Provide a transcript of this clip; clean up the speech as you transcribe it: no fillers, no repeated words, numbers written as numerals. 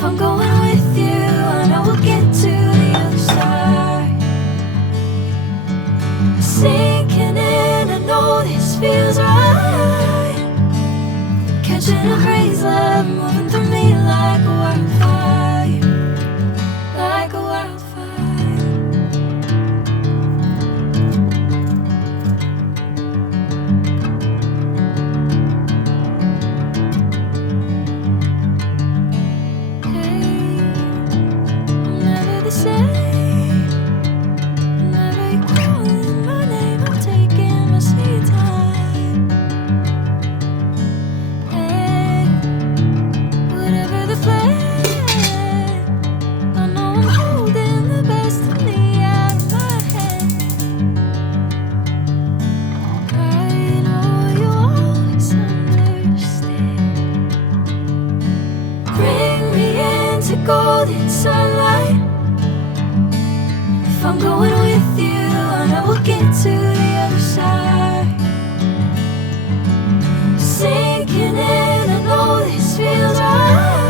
If I'm going with you, I know we'll get to the other side. Sinking in, I know this feels right. Catching a crazy love, moving through me like a wildfire, like a wildfire. Hey, I'm never the same. Whenever you're calling my name, I'm taking my sweet time. Hey, whatever the plan, I know I'm holding the best of me out of my hand. I know you always understand. Bring me into golden sunlight. If I'm going with you, I know we'll get to the other side. Sinking in, I know this feels right.